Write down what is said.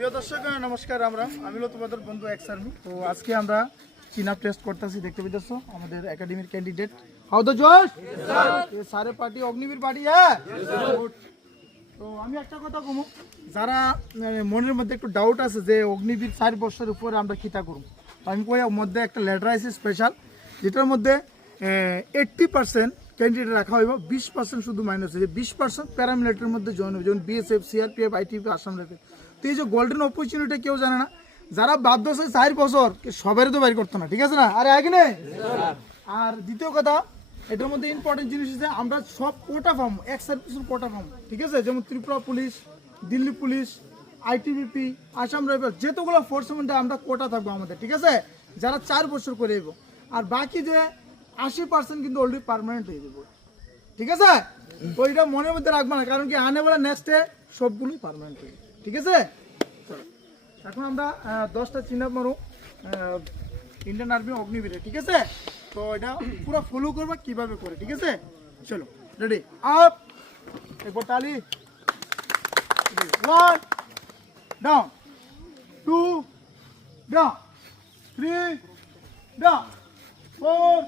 প্রিয় দর্শক নমস্কার, আমি হলো তোমাদের বন্ধু এক্স আর্মি। তো আজকে আমরা চিনাপ টেস্ট করতেছি, দেখতে পেতেছো আমাদের একাডেমির ক্যান্ডিডেট। হাউ দ্য জোশ সারে পার্টি অগ্নিবীর পার্টি। হ্যাঁ, তো আমি একটা কথা কমু, যারা মনের মধ্যে একটু ডাউট আছে যে অগ্নিবীর 4 বছরের উপরে আমরা খিতা করব, তো আমি কই মধ্যে একটা লেটার আছে স্পেশাল, যেটার মধ্যে 80% ক্যান্ডিডেট রাখা হইব, 20% শুধু মাইনাস হয়েছে, 20% প্যারামিলিটারির মধ্যে জয়েন হবে, যেমন BSF, CRPF, ITP, Assam rifle. তো এই যে গোল্ডেন অপরচুনিটি কেউ জানে না, যারা বাধ্য আছে 4 বছর সবারই তো বাইর করতো না, ঠিক আছে না? আরে আগে নেই। আর দ্বিতীয় কথা, এটার মধ্যে ইম্পর্টেন্ট জিনিস হচ্ছে আমরা সব কোটা পাবো, এক সার্ভিসের কোটা পাবো, ঠিক আছে? যেমন Tripura police, Delhi police, ITBP, Assam rifle, যেতগুলো ফোর্সের মধ্যে আমরা কোটা থাকবো আমাদের, ঠিক আছে? যারা 4 বছর করে এবো, আর বাকি যে 80% কিন্তু অলরেডি পার্মানেন্ট হয়ে যাবো, ঠিক আছে? তো এটা মনের মধ্যে রাখবো না, কারণ কি আনে বলে নেক্সটে সবগুলোই পার্মানেন্ট হয়ে যাবে, ঠিক আছে? চলো, এখন আমরা 10টা চিহ্ন মারো ইন্ডিয়ান আর্মি অগ্নিবীরে, ঠিক আছে? তো এটা পুরো ফলো করবা কিভাবে করে, ঠিক আছে? চলো, রেডি, আপ, একবার তালি, 1 ডাউন, 2 ডাউন, 3 ডাউন, 4